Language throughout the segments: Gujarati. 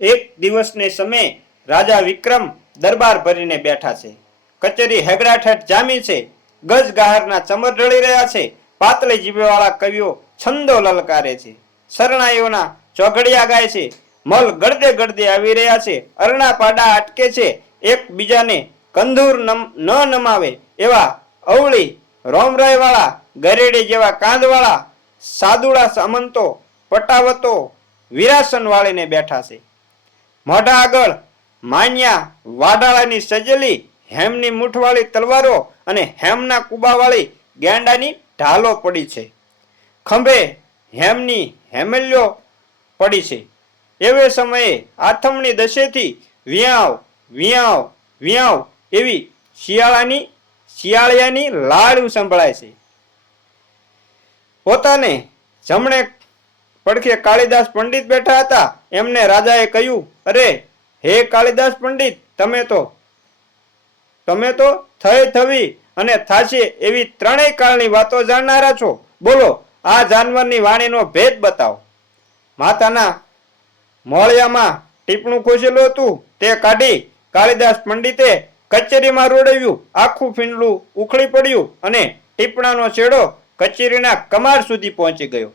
એક દિવસને સમયે રાજા વિક્રમ દરબાર ભરીને બેઠા છે. કચેરી હેગડાઠેઠ જામી છે. ગજ ગાહરના ચમર ઢળી રહ્યા છે. પાતળી જીભવાળા કવિઓ છંદો લલકારે છે. શરણાઈઓના ચોઘડિયા ગાય છે. મલ ગળદે ગળદે આવી રહ્યા છે. અરણા પાડા અટકે છે. એકબીજાને કંધૂર ન નમાવે એવા અવળી રોમરાય વાળા ગરેડી જેવા કાંદવાળા સાદુડા સામંતો પટાવતો વિરાસન વાળીને બેઠા છે. મોઢા આગળ માન્યા વાડાળાની સજેલી હેમની મૂઠવાળી તલવારો અને હેમના કુબાવાળી ગેંડાની ઢાલો પડી છે. ખંભે હેમની હેમલ્યો પડી છે. એવે સમયે આથમણી દશેથી વિયાવ વિયાવ વિયાવ એવી શિયાળિયાની લાડુ સંભળાય છે. પોતાને જમણે પડખે કાળીદાસ પંડિત બેઠા હતા. એમને રાજાએ કહ્યું, અરે હે કાળીદાસ પંડિત, તમે તો થઈ થવી અને થાશે એવી ત્રણેય કાળની વાતો જાણનારા છો. બોલો, આ જાનવરની વાણીનો ભેદ બતાવો. માથાના મોળિયામાં ટીપણું ખોસેલું હતું તે કાઢી કાળીદાસ પંડિતે કચેરીમાં રોડાવ્યું. આખું ફીંડલું ઉખડી પડ્યું અને ટીપણાનો છેડો કચેરીના કમાર સુધી પહોંચી ગયો.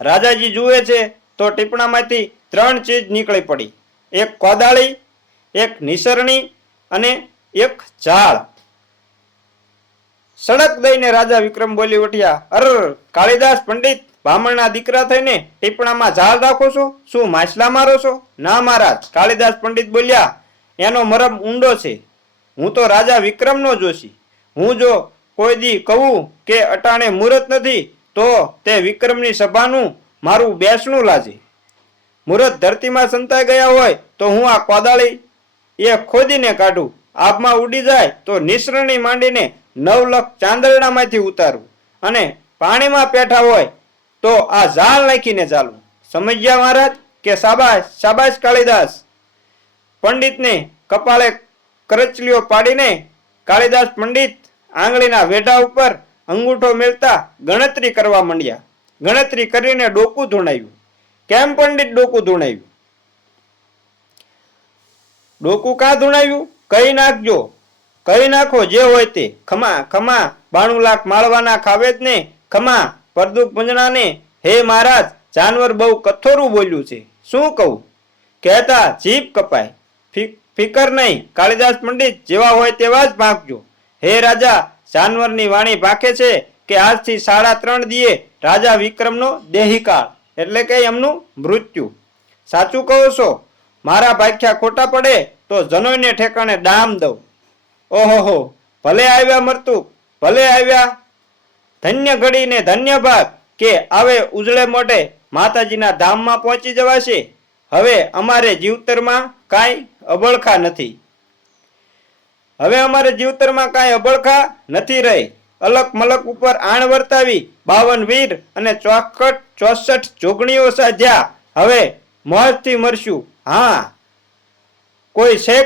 રાજાજી જુએ છે તો ટીપણામાંથી 3 ચીજ નીકળી પડી. એક કોદાળી, એક નિસરણી અને એક ઝાડ. સડક દઈને રાજા વિક્રમ બોલી ઉઠ્યા, અર કાળીદાસ પંડિત, બ્રાહ્મણના દીકરા થઈને ટીપણામાં ઝાડ રાખો છો? શું માછલા મારો છો? ના મહારાજ, કાળીદાસ પંડિત બોલ્યા, એનો મરમ ઊંડો છે. હું તો રાજા વિક્રમનો જોશી. હું જો કોઈ દી કહું કે અટાણે મુહૂર્ત નથી તો તે વિક્રમની સભાનું મારું બેસણું લાજે. મુહૂર્ત ધરતીમાં સંતાઈ ગયા હોય તો હું આ કોદાળી એ ખોદીને કાઢું. આબમાં ઉડી જાય તો નિસરણી માંડીને 9 લાખ ચાંદરડામાંથી ઉતારું અને પાણીમાં પેઠા હોય તો આ ઝાડ નાખીને ચાલું. સમજ્યા મહારાજ કે શાબાશ શાબાશ કાળીદાસ? પંડિતને કપાળે કરચલીઓ પાડીને કાળીદાસ પંડિત આંગળીના વેઢા ઉપર અંગૂઠો મેળતા ગણતરી કરવા માંડ્યા. ગણતરી કરીને ડોકું ધૂણાવ્યું. કેમ પંડિત ડોકું ધૂણાવ્યું? ડોકું કાં ધૂણાવ્યું? કહી નાખજો, કહી નાખો જે હોય તે. ખમા ખમા 92 લાખ માળવાના ખાવે જ ને. ખમા પરદુક પૂંજણાને. હે મહારાજ, જાનવર બહુ કઠોરું બોલ્યું છે. શું કહું? કહેતા જીભ કપાય. ફિકર નહીં, કાળીદાસ પંડિત જેવા હોય તેવા જ ભાંકજો. હે રાજા, જાનવરની વાણી ભાંકે છે કે આજથી 3.5 દીએ રાજા વિક્રમનો દેહીકાળ એટલે કે એમનું મૃત્યુ. સાચું કહો છો? મારા ભાખ્યા ખોટા પડે તો જનોઈને ઠેકાણે ડામ દઉં. ઓહો, ભલે આવ્યા મરતું, ભલે આવ્યા. ધન્ય ઘડી ને ધન્ય ભાગ કે આવે ઉજળે મોઢે માતાજીના ધામમાં પહોંચી જવાશે. હવે અમારે જીવતરમાં કાંઈ અબળખા નથી. હવે અમારે જીવતરમાં કાંઈ અબળખા નથી રહી. અલક મલક ઉપર આણ વર્તાવી 52 વીર અને 64 જોગણીઓ સાધ્યા. હવે મોજથી મરશું. હા, કોઈ છે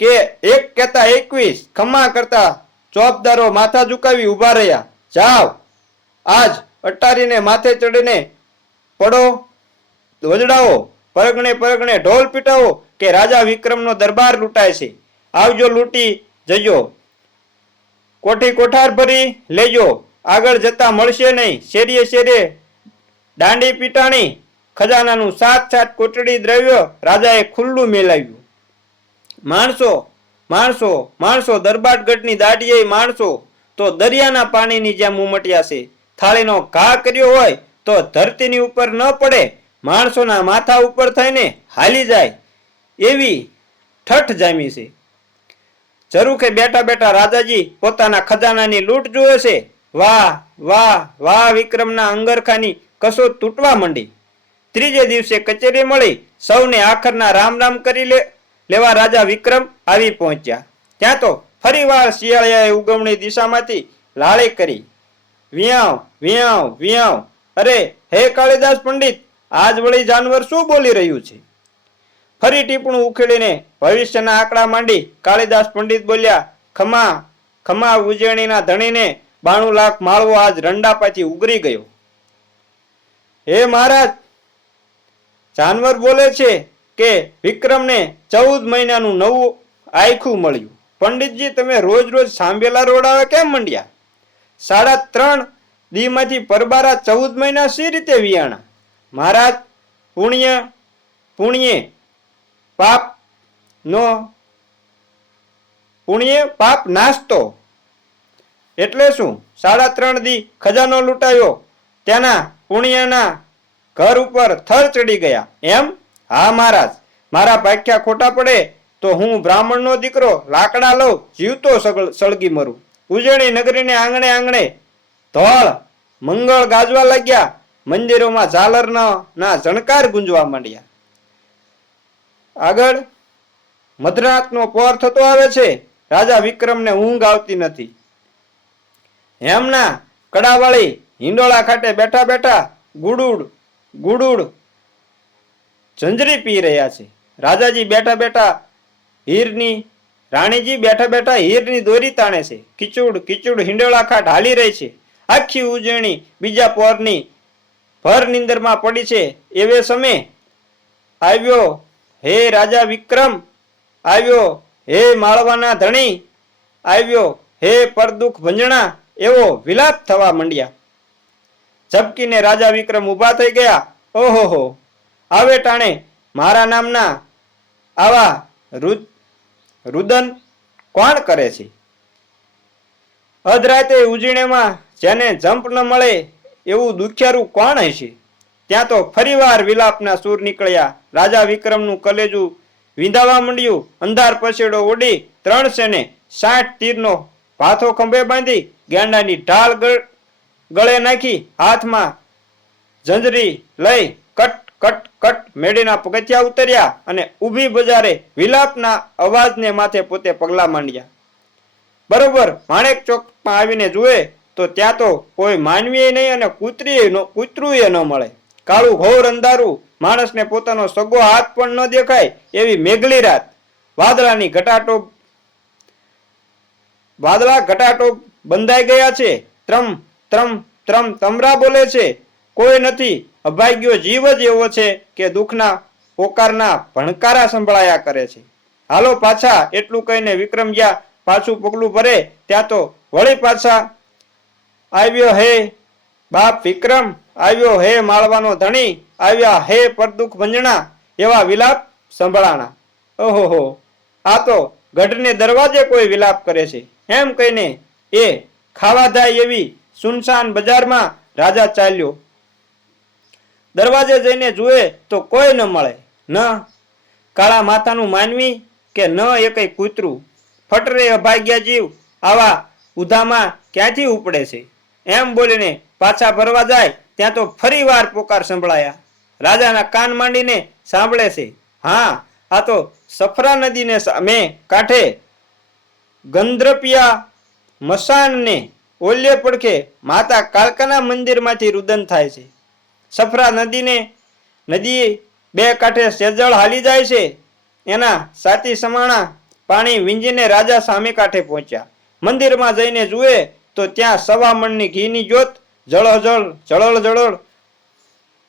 કે એક કહેતા 21 ખમા કરતા ચોપદારો માથા ઝુકાવી ઉભા રહ્યા. જાઓ, આજ અટારીને માથે ચડીને પડો, વજડાવો, પરગણે પરગણે ઢોલ પીટાવો કે રાજા વિક્રમનો દરબાર લૂંટાય છે. આવજો, લૂંટી જજો. કોઠી કોઠાર ભરી લેજો. આગળ જતા મળશે નહીં. શેરીએ શેરીએ દાંડી પીટાણી, ખજાનાનું 7 કોટડી દ્રવ્ય રાજાએ ખુલ્લું મેલાવ્યું. માણસો માણસો માણસો દરબારગઢની દાડીએ માણસો તો દરિયાના પાણીની જેમ ઉમટ્યા છે. થાળીનો ઘા કર્યો હોય તો ધરતીની ઉપર ન પડે, માણસોના માથા ઉપર થઈને હાલી જાય એવી ઠઠ જામી છે. ઝરૂખે બેઠા બેઠા રાજાજી પોતાના ખજાનાની લૂંટ જુએ છે. વાહ વાહ વાહ! વિક્રમના અંગરખાની કસોટ તૂટવા માંડી. ત્રીજે દિવસે કચેરી મળી. સૌને આખરના રામ રામ કરી લેવા રાજા વિક્રમ આવી પહોંચ્યા. ત્યાં તો ફરીવાર શિયાળિયાએ ઉગમણી દિશામાંથી લાળી કરી. વિયાવ વિયાવ વિયાવ! અરે હે કાળીદાસ પંડિત, આજ વળી જાનવર શું બોલી રહ્યું છે? ફરી ટીપણું ઉખેડીને ભવિષ્યના આંકડા માંડી કાળીદાસ પંડિત બોલ્યા, ખમા ખમા ઉજેણીના ધણીને 92 લાખ માળવો આજ રંડાપાથી ઉગરી ગયો. હે મહારાજ, જાનવર બોલે છે કે વિક્રમને 14 મહિનાનું નવું આયખું મળ્યું. પંડિતજી, તમે રોજ રોજ સાંભેલા રોડાવે કેમ મંડ્યા? 3.5 દીમાંથી પરબારા 14 મહિના સી રીતે વિયાણા? મહારાજ, પુણ્યે પાપ નાશતો. એટલે શું? 3.5 દી ખજાનો લૂંટાયો, ત્યાંના પુણ્યના ઘર ઉપર થર ચડી ગયા એમ? હા મહારાજ, મારા પાખ્યા ખોટા પડે તો હું બ્રાહ્મણનો દીકરો લાકડા લઉં, જીવતો સળગી મરું. ઉજેણી નગરીને આંગણે આંગણે ધોળ મંગળ ગાજવા લાગ્યા, મંદિરોમાં ઝાલરના ઝણકાર ગુંજવા માંડ્યા. આગળ મધરાતનો પહોર થતો આવે છે. રાજા વિક્રમને ઊંઘ આવતી નથી. હેમના કડાવાળી હિંડોળા ખાતે બેઠા બેઠા ગુડુડ ઝંઝરી પી રહ્યા છે. રાજાજી બેઠા બેઠા રાણીજી બેઠા બેઠા હીરની દોરી તાણે છે. કિચુડ હિંડોળા ખાટ હાલી રહી છે. આખી ઉજવણી બીજા પોરની ભર નિંદરમાં પડી છે. એવે સમય આવ્યો, હે રાજા વિક્રમ આવ્યો, હે માળવાના ધણી આવ્યો, હે પરદુખ ભંજણા, એવો વિલાપ થવા માંડ્યા. ઝબકીને રાજા વિક્રમ ઊભા થઈ ગયા. ઓહો, આવે ટાણે મારા નામના આવા રુદન કોણ કરે છે? અધરાતે ઉજીણેમાં જેને જંપ ન મળે એવું દુખિયારું કોણ હશે? ત્યાં તો ફરીવાર વિલાપના સૂર નીકળ્યા. રાજા વિક્રમનું કલેજું વિંધાવા માંડ્યું. અંધાર પછેડો ઓડી 360 તીરનો ભાથો ખંભે બાંધી ગેંડાની ઢાલ ગળે નાખી હાથમાં ઝંઝરી લઈ કટ કટ કટ મેડીના પગથિયા ઉતર્યા અને ઊભી બજારે વિલાપના અવાજને માથે પોતે પગલા માંડ્યા. બરોબર માણેક ચોકમાં આવીને જુએ તો ત્યાં તો કોઈ માનવીએ નહીં અને કૂતરુંએ ન મળે. કાળું ઘોર અંધારું, માણસને પોતાનો સગો હાથ પણ ન દેખાય એવી મેઘલી રાત. વાદળા ઘટાટો બંધાઈ ગયા છે. ત્રમ ત્રમ ત્રમ તમરા બોલે છે. કોઈ નથી. અભાગ્યો જીવ જ એવો છે કે દુઃખના પોકારના ભણકારા સંભળાયા કરે છે. હાલો પાછા. એટલું કહીને વિક્રમ જ્યાં પાછું પગલું ભરે ત્યાં તો વળી પાછા આવ્યો, હે બાપ વિક્રમ આવ્યો, હે માળવાનો ધણી આવ્યા, હે પરદુખ ભંજણા, એવા વિલાપ સંભળાણા. ઓહો, આ તો ગઢને દરવાજે કોઈ વિલાપ કરે છે એમ કહીને એ ખાવા થાય એવી સુનસાન બજારમાં રાજા ચાલ્યો. દરવાજે જઈને જુએ તો કોઈ ન મળે. ન કાળા માથાનું માનવી કે ન એ કઈ કૂતરું. ફટરે અભાગ્યા જીવ આવા ઉધામાં ક્યાંથી ઉપડે છે? એમ બોલીને પાછા ભરવા જાય ત્યાં તો ફરી વાર પોકાર સંભળાયા. રાજાના કાન માંડીને સાંભળે છે. હા, આ તો સફરા નદીને સામે કાંઠે ગંધ્રપિયા મસાનને ઓલ્ય પડખે માતા કાલકાના મંદિરમાંથી રુદન થાય છે. સફરા નદી બે કાંઠે સેજળ હાલી જાય છે. એના સાતી સમાણા પાણી વીંજીને રાજા સામે કાંઠે પહોંચ્યા. મંદિરમાં જઈને જુએ તો ત્યાં 1.25 મણની ઘીની જ્યોત જળળ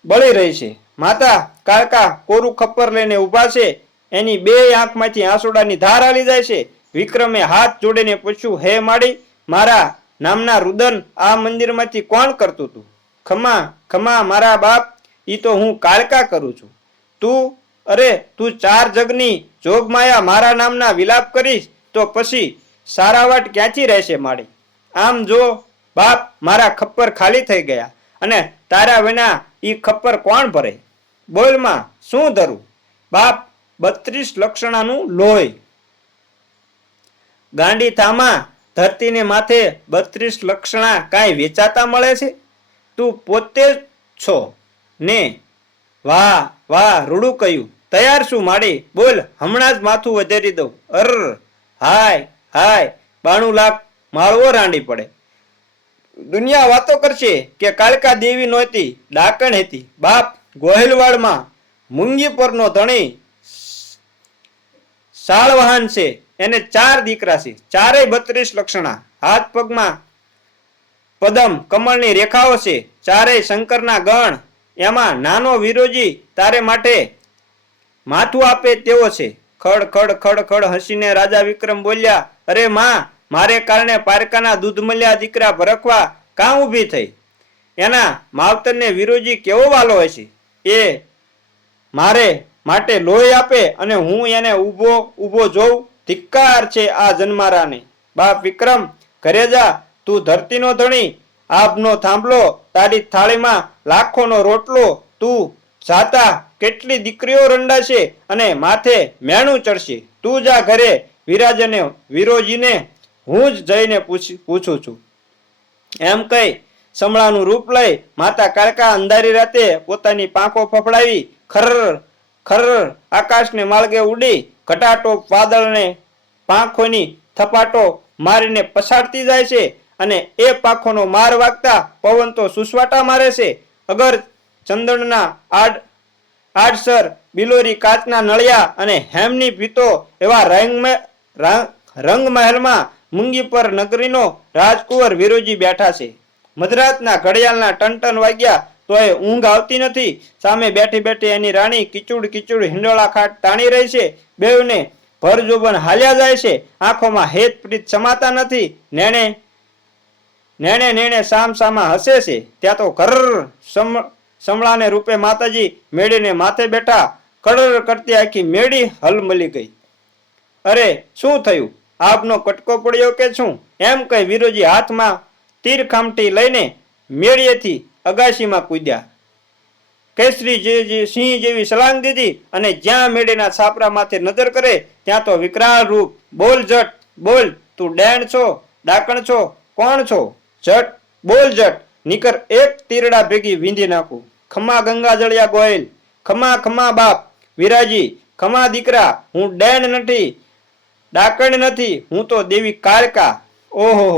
બળી રહી છે. માતા કાળકા કોરું ખપ્પર લઈને ઊભા છે. એની 2 આંખમાંથી આંસુડાની ધાર હાલી જાય છે. વિક્રમે હાથ જોડીને પૂછ્યું, હે માડી, મારા નામના રુદન આ મંદિરમાંથી કોણ કરતું હતું? ખમા મારા બાપ, ઈ તો હું કાળકા કરું છું. તું 4 જગની જોગમાયા મારા નામના વિલાપ કરીશ તો પછી સારાવાટ ક્યાંથી રહેશે માડી? આમ જો બાપ, મારા ખપ્પર ખાલી થઈ ગયા અને તારા વિના ઈ ખપ્પર કોણ ભરે? બોલમાં શું ધરું? બાપ, 32 લક્ષણાનું લોહી. ગાંડી થામા, ધરતીને માથે 32 લક્ષણા કાંઈ વેચાતા મળે છે? તું પોતે જ છો ને? વાહ વાહ, રૂડું કહ્યું. તૈયાર શું માડી? બોલ, હમણાં જ માથું વધેરી દઉં. હાય 92 લાખ માળવો રાંડી પડે. દુનિયા વાતો કરશે કે કાળકા દેવી નહોતી, ડાકણ હતી. બાપ, ગોહિલવાડમાં મુંગી પરનો ધણી સાળવહાન છે. એને 4 દીકરા છે, 4 32 લક્ષણા. હાથ પગમાં પદમ કમળની રેખાઓ છે. 4 શંકરના ગણ. એમાં નાનો વિરોજી તારે માટે માથું આપે તેવો છે. ખડ ખડ ખડ ખડ હસીને રાજા વિક્રમ બોલ્યા, અરે માં, મારે કારણે પારકાના દૂધમલ્યા દીકરા ભરખવા કાં ઊભી થઈ? એના માવતરને વિરોજી કેવો વાલો હશે? એ મારે માટે લોહી આપે અને હું એને ઊભો ઊભો જોઉં? ધિક્કાર છે આ જન્મારાને. બાપ વિક્રમ, ઘરે જા, તું ધરતીનો ધણી, આભનો થાંભલો, તારી થાળીમાં લાખોનો રોટલો. તું જાતા કેટલી દીકરીઓ રંડાશે અને માથે મેણું ચડશે. તું જા ઘરે, વિરાજને વિરોજીને હું જ જઈને પૂછું છું. એમ કહી સમળાનું રૂપ લઈ માતા કાળકા અંધારી રાતે પોતાની પાંખો ફફડાવી ખર્ર ખર્ર આકાશને માર્ગે ઉડી ઘટાટો વાદળને પાંખોની થપાટો મારીને પછાડતી જાય છે અને એ પાંખોનો માર વાગતા પવન તો સુસવાટા મારે છે. અગર ચંદનના આડસર બિલોરી કાચના નળિયા અને હેમની ભીતો એવા રંગમહેલમાં મૂંગી પર નગરીનો રાજકુંવર વિરોજી બેઠા છે. મધરાતના ઘડિયાળના ટન વાગ્યા તોય ઊંઘ આવતી નથી. સામે બેઠી બેઠી એની રાણી કિચુડ કિચુડ હિંડોળા ખાટ તાણી રહી છે. બેઉને ભરજોબન હાલ્યા જાય છે. આંખોમાં હેત પ્રીત સમાતા નથી. નેણે સામ સામા હસે છે. ત્યાં તો ઘર સમળાને રૂપે માતાજી મેળીને માથે બેઠા. કડર કરતી આખી મેળી હલમલી ગઈ. અરે શું થયું? આપનો કટકો પડ્યો કે શું? એમ કહી વિરોજી હાથમાં તીર ખામટી લઈને મેળીએથી અગાશીમાં કૂદ્યા. કેસરી સિંહ જેવી સલાંગ દીધી અને જ્યાં મેળીના છાપરા માથે નજર કરે ત્યાં તો વિકરાળ રૂપ. બોલ જટ, બોલ, તું ડેણ છો, ડાકણ છો, કોણ છો? જટ બોલ જટ, નીકર એક તીરડા ભેગી વીંધી નાખું. ખમા ગંગા જળિયા ગોયલ, ખમા ખમા બાપ વિરાજી, ખમા દીકરા, હું ડેણ નથી, ડાકણ નથી, હું તો દેવી કાળકા. ઓહો!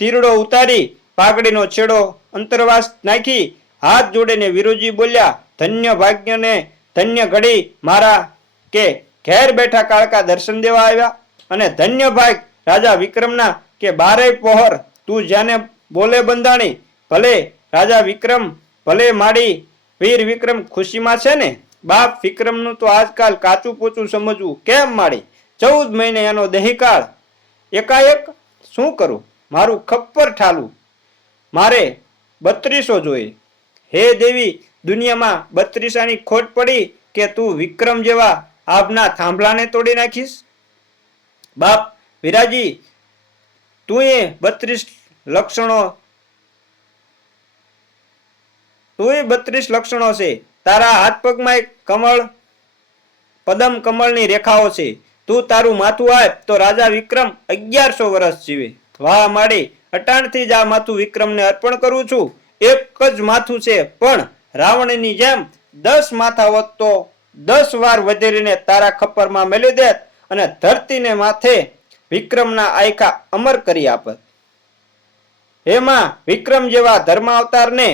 તીરડો ઉતારી પાઘડીનો છેડો અંતરવાસ નાખી હાથ જોડીને વિરોજી બોલ્યા, ધન્ય ભાગ્યને ધન્ય ઘડી મારા કે ઘેર બેઠા કાળકા દર્શન દેવા આવ્યા. અને ધન્ય ભાગ રાજા વિક્રમના કે બારેય પહોર તું જેને બોલે બંધાણી. ભલે રાજા વિક્રમ, ભલે માડી વીર વિક્રમ ખુશીમાં છે ને? બાપ વિક્રમનું તો આજકાલ કાચું પોચું સમજવું કેમ માડી? 14 મહિને એનો દહીકાળ. એકાએક શું કરું? મારું ખપ્પર ઠાલું. મારે 32 જોઈએ. હે દેવી, દુનિયામાં 32 ખોટ પડી કે તું વિક્રમ જેવા આભના થાંભલાને તોડી નાખીશ? બાપ વિરાજી, તું એ 32 લક્ષણો છે. તારા હાથ પગમાં એક પદમ કમળની રેખાઓ છે. તું તારું માથું આપ તો રાજા વિક્રમ 1100 વર્ષ જીવે. વાહ માડી, અટાણથી જ આ માથું વિક્રમને અર્પણ કરું છું. એક જ માથું છે, પણ રાવણની જેમ 10 માથા હોત તો 10 વાર વધેરીને તારા ખપ્પરમાં મેલી દેત અને ધરતીને માથે વિક્રમના આયખા અમર કરી આપત. એમાં વિક્રમ જેવા ધર્માવતારને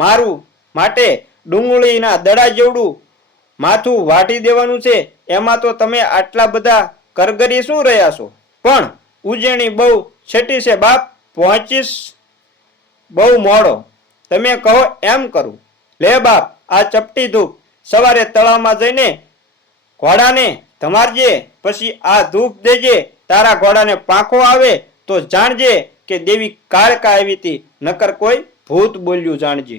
મારું માટે ડુંગળીના દડા જેવડું માથું વાટી દેવાનું છે. એમાં તો તમે આટલા બધા કરગરી શું રહ્યા છો? પણ ઉજેણી બહુ છેટી છે બાપ, પહોંચીશ બહુ મોડો. તમે કહો એમ કરું. લે બાપ, આ ચપટી ધૂપ સવારે તળાવમાં જઈને ઘોડાને ધમારજે, પછી આ ધૂપ દેજે. તારા ઘોડાને પાંખો આવે તો જાણજે કે દેવી કાળકા આવી હતી, નકર કોઈ ભૂત બોલ્યું જાણજે.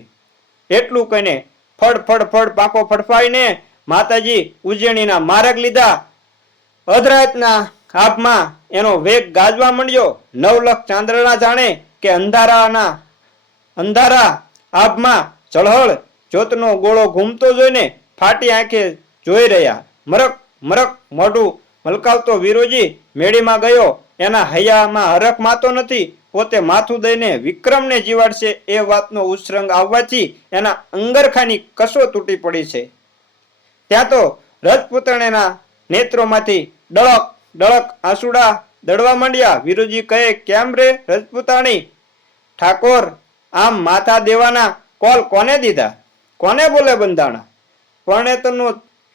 એટલું કહીને ફડ ફડ ફડ પાંખો ફડફાઈને માતાજી ઉજ્જૈનીના માર્ગ લીધા. અધરાતના આભમાં એનો વેગ ગાજવા માંડ્યો. 9 લાખ ચાંદરણા જાણે કે અંધારા આભમાં ઝળહળ જ્યોતનો ગોળો ઘૂમતો જોઈને ફાટી આંખે જોઈ રહ્યા. મરક મરક મોઢું મલકાવતો વિરોજી મેળીમાં ગયો. એના હૈયામાં હરખ માતો નથી. પોતે માથું દઈને વિક્રમને જીવાડશે એ વાતનો ઉછરંગ આવવાથી એના અંગરખાની કસો તૂટી પડી છે. ત્યાં તો રજપૂતાણીના નેત્રોમાંથી ડળક ડળક આંસુડા દળવા માંડ્યા. વિરોજી કહે, કેમ રે રજપૂતાણી ઠાકોર, આમ માથા દેવાના કોલ કોને દીધા? કોને બોલે બંધાણા? પરણેતરનો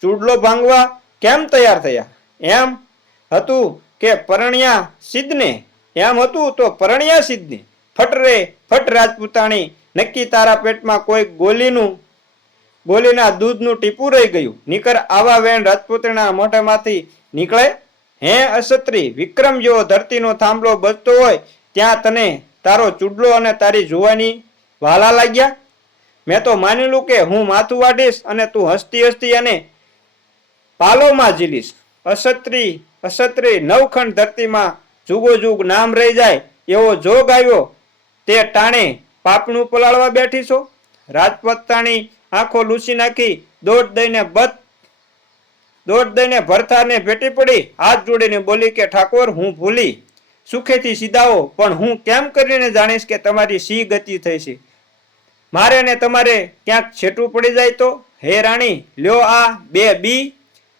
ચૂડલો ભાંગવા કેમ તૈયાર થયા? એમ હતું કે પરણ્યા સિદ્ધને? એમ હતું તો પરણ્યા સિદ્ધને. ફટ રે ફટ રાજપૂતાણી, નક્કી તારા પેટમાં કોઈ ગોલીનું બોલીના દૂધનું ટીપું રહી ગયું. નીકર આવા વેણ રાજપૂતના મોઢામાંથી નીકળે? હે અસત્રી, વિક્રમ જેવો ધરતીનો થાંભલો બચતો હોય ત્યાં તને તારો ચૂડલો અને તારી જુવાની વાલા લાગ્યા? મેં તો માનેલું કે હું માથું વાઢીશ અને તું હસતી હસતી અને પાલોમાં ઝીલીશ. અસત્રી, અસત્રી, નવખંડ ધરતીમાં જુગો જુગ નામ રહી જાય એવો જોગ આવ્યો તે ટાણે પાપનું પલાળવા બેઠી છો? રાજપૂતાણી આંખો લૂસી નાખી દોડ દઈને ભરથારને ભેટી પડી હાથ જોડીને બોલી કે ઠાકોર, હું ભૂલી સુખેથી સીધાઓ, પણ હું કેમ કરીને જાણીશ કે તમારી સી ગતિ થઈ છે? મારે ને તમારે ક્યાંક છેટું પડી જાય તો? હે રાણી, લ્યો આ બે બી,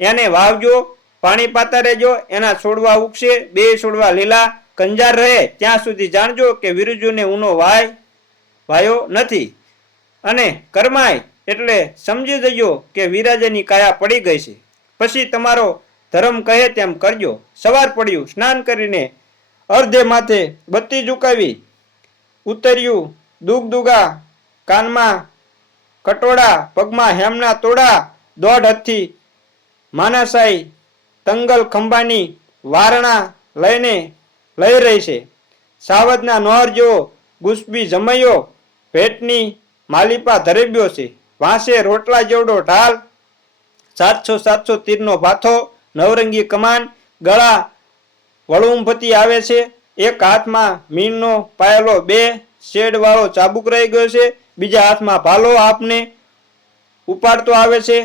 એને વાવજો, પાણી પાતા રહેજો, એના છોડવા ઉગશે, બે છોડવા લીલા કંજાર રહે ત્યાં સુધી જાણજો કે વિરજુને ઉનો વાયો નથી. અને કરમાય એટલે સમજી જજો કે વિરાજાની કાયા પડી ગઈ છે. પછી તમારો ધર્મ કહે તેમ કરજો. સવાર પડ્યું, સ્નાન કરીને અર્ધે માથે બત્તી ઝુકાવી, ઉતર્યું દુગદુગા, કાનમાં કટોડા, પગમાં હેમના તોડા, દોઢ હાથથી માનાસાઈ તંગલ ખંભાની વારણા લઈને લઈ રહી છે. સાવજના નોહર જેવો ગુસ્બી જમૈયો ભેટની માલિપા ધરેબ્યો છે. વાંસે રોટલા જેવડો ઢાલ, 700 તીરનો ભાથો, નવરંગી કમાન, ગળા વળુંભતી આવે છે. એક હાથમાં મીણનો પાયેલો 2 શેડ વાળો ચાબુક રહી ગયો છે, બીજા હાથમાં ભાલો આપને ઉપાડતો આવે છે.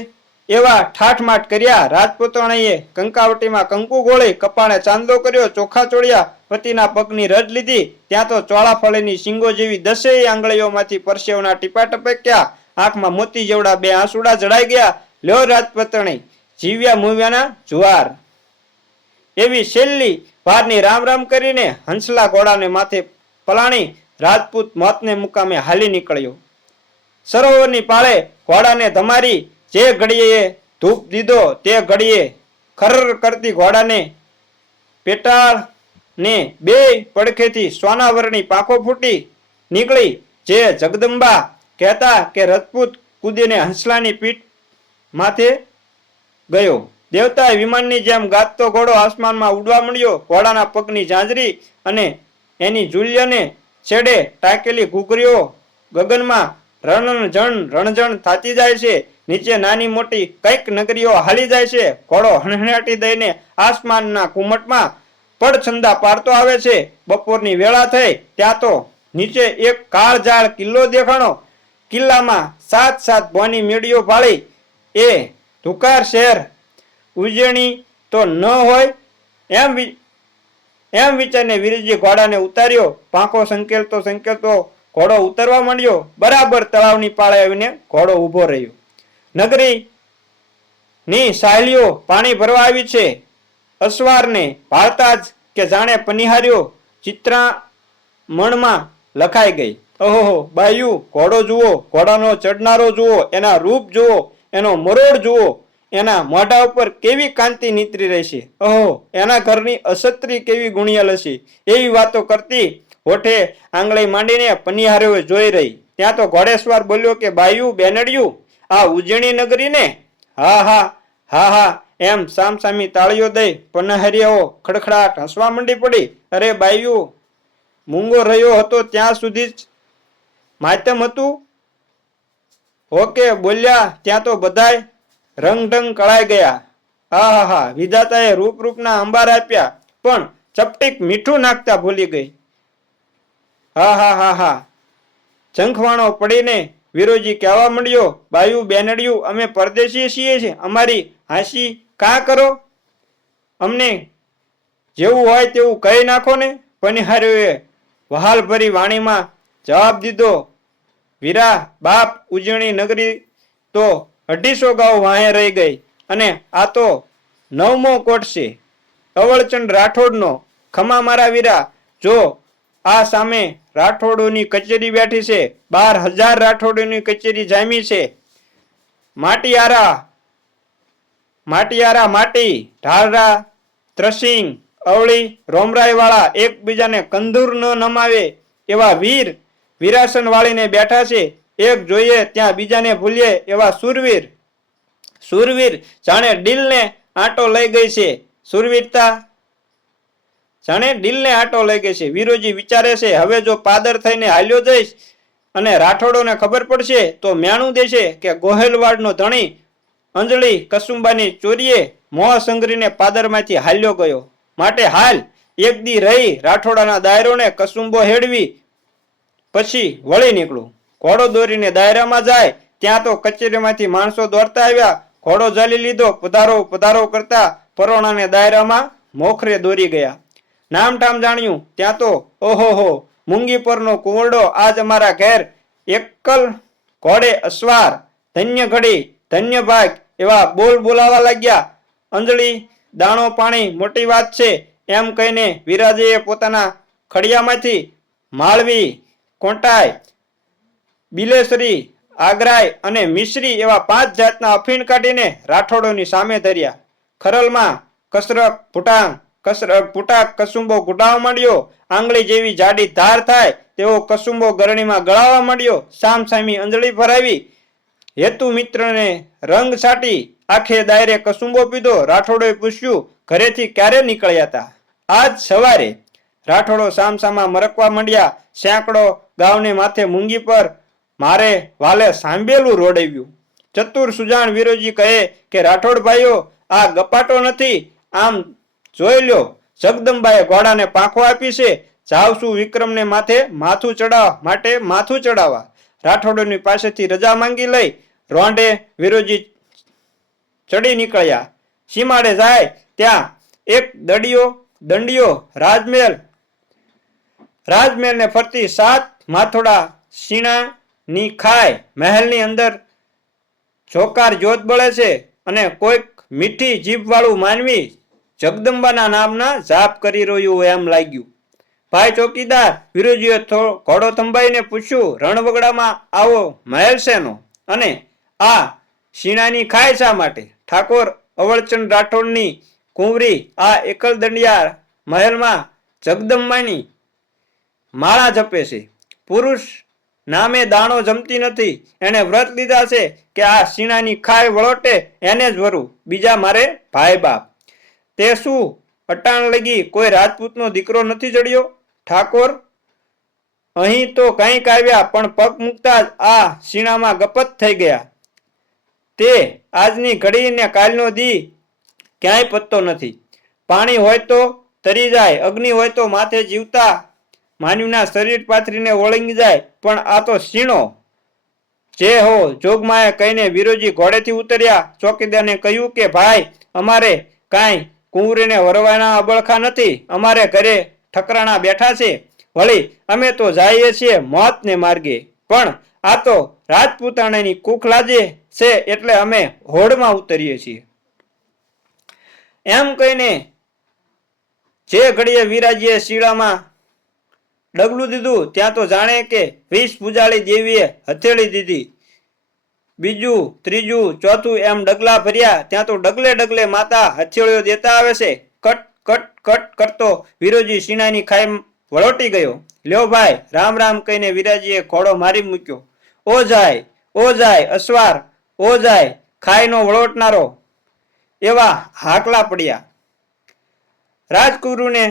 એવા ઠાઠમાઠ કર્યા. રાજપૂતાણીએ કંકાવટીમાં કંકુ ગોળી, કપાળે ચાંદલો કર્યો, ચોખા ચોળ્યા, પતિના પગની રજ લીધી. ત્યાં તો ચોળા ફળીની શીંગો જેવી 10 આંગળીઓમાંથી પરસેવના ટીપા ટપક્યા. આંખમાં મોતી જેવડા 2 આંસુડા જડાઈ ગયા. લ્યો રાજપૂતાણી, જીવ્યા મૂવ્યાના જુવાર. એવી છેલ્લી વારની રામ રામ કરીને હંસલા ઘોડાને માથે પલાણી રાજપૂત મોતને મુકામે હાલી નીકળ્યો. સરોવરની પાળે ઘોડાને ધમારી જે ઘડીએ ધૂપ દીધો તે ઘડીએ ખરર કરતી ઘોડાને પેટાળને 2 પડખેથી સોનાવરની પાંખો ફૂટી નીકળી. જે જગદંબા કહેતા કે રજપૂત કૂદીને હંસલાની પીઠ માથે ગયો. દેવતાએ વિમાનની જેમ ગાજતો ઘોડો આસમાનમાં ઉડવા મળ્યો. ઘોડાના પગની ઝાંઝરી અને એની ઝૂલ્યને છેડે ટાંકેલી ઘૂઘરીઓ ગગનમાં રણજણ થાતી જાય છે. નીચે નાની મોટી કઈક નગરીઓ હાલી જાય છે. ઘોડો હણહણાટી દઈને આસમાનના ઘુમ્મટમાં પડછંદા પાડતો આવે છે. બપોરની વેળા થઈ ત્યાં તો નીચે એક કાળઝાળ કિલ્લો દેખાણો. કિલ્લામાં 7 ભોની મેળીઓ ભાળી. એ ધુકાર શહેર ઉજ્જૈની તો ન હોય એમ વિચારને વિરજી ઘોડાને ઉતાર્યો. પાંખો સંકેલતો ઘોડો ઉતરવા માંડ્યો. બરાબર તળાવની પાળે આવીને ઘોડો ઊભો રહ્યો. નગરી ની સાહેલીઓ પાણી ભરવા આવી છે. અસવારને ભાળતા જ કે જાણે પનિહાર્યો ચિત્રામણમાં લખાઈ ગઈ. ઓહો બાયુ, ઘોડો જુઓ, ઘોડાનો ચડનારો જુઓ, એના રૂપ જુઓ, એનો મરોડ જુઓ, એના મોઢા ઉપર કેવી કાંતિ નીતરી રહી છે. ઓહો, એના ઘરની અસત્રી કેવી ગુણિયલ હશે. એવી વાતો કરતી હોઠે આંગળી માંડીને પનિહારીઓ જોઈ રહી. ત્યાં તો ઘોડેસવાર બોલ્યો કે બાયુ બેનડિયું, આ ઉજ્જૈની નગરી ને? હા એમ સામસામી તાળીઓ દઈ પનિહારીઓ ખડખડાટ હસવા મંડી પડી. અરે બાયુ, મૂંગો રહ્યો હતો ત્યાં સુધી જ માતમ હતું. ઓકે બોલ્યા ત્યાં તો બધાય રંગઢંગ કળાઈ ગયા. હા વિધાતાએ રૂપના અંબાર આપ્યા, પણ ચપટીક મીઠું નાખતા ભૂલી ગઈ. હા ઝંખવાણો પડીને વિરોજી કહેવા માંડ્યો, બાયુ બેનડિયું, અમે પરદેશી છીએ છે, અમારી હાંસી કા કરો? અમને જેવું હોય તેવું કહી નાખો ને. પનિહારીઓએ વહાલ ભરી વાણીમાં જવાબ દીધો, વીરા બાપ, ઉજ્જૈની નગરી તો 250 ગાઉ વાહે રહી ગઈ અને આ તો 9મો કોટ છે અવળચંદ રાઠોડનો. ખમા મારા વીરા, જો આ સામે રાઠોડોની કચેરી બેઠી છે. 12,000 રાઠોડોની કચેરી જામી છે. માટી ઢાલરા, ત્રસિંગ, અવળી, રોમરાય વાળા એકબીજાને કંદૂર ન નમાવે એવા વીરાસન વાળીને બેઠા છે. એક જોઈએ ત્યાં બીજાને ભૂલીએ એવા સુરવીર સુરવીર જાણે દિલને આંટો લઈ ગઈ છે. સુરવીરતા જાણે દિલને આંટો લઈ ગઈ છે. વીરોજી વિચારે છે, હવે જો પાદર થઈને હાલ્યો જઈશ અને રાઠોડોને ખબર પડશે તો મેણું દેશે કે ગોહેલવાડનો ધણી અંજળી કસુંબાની ચોરીએ મોહ સંગરીને પાદરમાંથી હાલ્યો ગયો. માટે હાલ એક દી રહી રાઠોડાના દાયરોને કસુંબો હેડવી પછી વળી નીકળું. ઘોડો દોરીને દાયરામાં જાય ત્યાં તો કચેરીમાંથી માણસો દોડતા આવ્યા. ઘોડો ઝાલી લીધો. પધારો પધારો કરતા પરોણાને દાયરામાં મોખરે દોરી ગયા. નામઠામ જાણ્યું ત્યાં તો ઓહોહો, મૂંગી પરનો કુંવરડો આજ અમારા ઘેર એકલ ઘોડે અસવાર, ધન્ય ઘડી ધન્ય ભાગ એવા બોલ બોલાવા લાગ્યા. અંજળી દાણો પાણી મોટી વાત છે એમ કહીને વિરાજેએ પોતાના ખડિયામાંથી માળવી, કોંટાઈ, બિલેસરી, આગ્રાઈ અને મિશ્રી એવા 5 જાતના અફીણ કાઢીને રાઠોડોની સામે ધર્યા. ખરલમાં કસરક ફૂટાક કસુંબો ગુડાવા માંડ્યો. આંગળી જેવી જાડી ધાર થાય તેવો કસુંબો ગરણીમાં ગળાવા માંડ્યો. સામસામી અંજળી ભરાવી હેતુ મિત્રને રંગ છાટી આખે દાયરે કસુંબો પીધો. રાઠોડોએ પૂછ્યું, ઘરેથી ક્યારે નીકળ્યા હતા? આજ સવારે. રાઠોડો સામસામા મરકવા માંડ્યા. સેંકડો ગાવને માથે મૂંગી પર મારે વાલે સાંભેલું રોડાવ્યું. ચતુર સુજાણ વીરોજી કહે કે રાઠોડ ભાઈઓ, આ ગપાટો નથી, આમ જોઈ લ્યો. જગદંબાએ ઘોડાને પાંખો આપી છે. જાવશું વિક્રમને માથે માથું ચડાવવા માટે માથું ચડાવવા. રાઠોડોની પાસેથી રજા માંગી લઈ રોંઢે વીરોજી ચડી નીકળ્યા. સીમાડે જાય ત્યાં એક દંડિયો રાજમહેલને ફરતી 7 માથોડા સીણાની ખાય. મહેલની અંદર જોકાર જોત બળે છે અને કોઈક મીઠી જીભ વાળું માનવી જગદંબાના નામના જાપ કરી રહ્યું એમ લાગ્યું. ભાઈ ચોકીદાર, વીરોજીએ ઘોડો થંભાઈને પૂછ્યું, રણવગડામાં આવો મહેલ શેનો અને આ સીણાની ખાય શા માટે? ઠાકોર અવળચંદ રાઠોડની કુંવરી આ એકલ દંડિયા મહેલમાં જગદંબાની માળા જપે છે. પુરુષ નામે દાણો જમતી નથી. એને વ્રત લીધા છે કે આ સીણાની ખાય વળોટે એને જ વરું, બીજા મારે ભાઈ બાપ. તે શું અટાણ લગી કોઈ રાજપૂતનો દીકરો નથી જડ્યો? ઠાકોર અહીં તો કંઈક આવ્યા પણ પગ મૂકતા જ આ સીણામાં ગપત થઈ ગયા. તે આજની ઘડી ને કાલનો દી ક્યાંય પત્તો નથી. પાણી હોય તો તરી જાય, અગ્નિ હોય તો માથે જીવતા માનવીના શરીર પાથરીને ઓળંગી જાય, પણ આ તો સીણો. જે હો જોગમાએ કહીને વીરોજી ઘોડેથી ઉતર્યા. ચોકીદારને કહ્યું કે ભાઈ, અમારે કાંઈ કુંવરીને વરવાના અબળખા નથી. અમારે ઘરે ઠકરાણા બેઠા છે. વળી અમે તો જઈએ છીએ મોતને માર્ગે, પણ આ તો રાજપૂતાણાની કુખ લાજે છે એટલે અમે હોડમાં ઉતરીએ છીએ. એમ કહીને જે ઘડીએ વિરાજીએ શીળામાં ડગલું દીધું ત્યાં તો જાણે કે 20 પૂજાળી દેવીએ હથેળી દીધી. બીજું, ત્રીજું, ચોથું એમ ડગલા ભર્યા ત્યાં તો ડગલે ડગલે માતા હથેળીઓ દેતા આવે છે. કટ કટ કટ કરતો વીરોજી સીણાની ખાઈ વળોટી ગયો. લ્યો ભાઈ, રામ રામ કહીને વિરાજીએ ઘોડો મારી મૂક્યો. ઓ જાય અસવાર, ઓ જાય ખાઈનો વળોટનારો એવા હાકલા પડ્યા. રાજકુરુને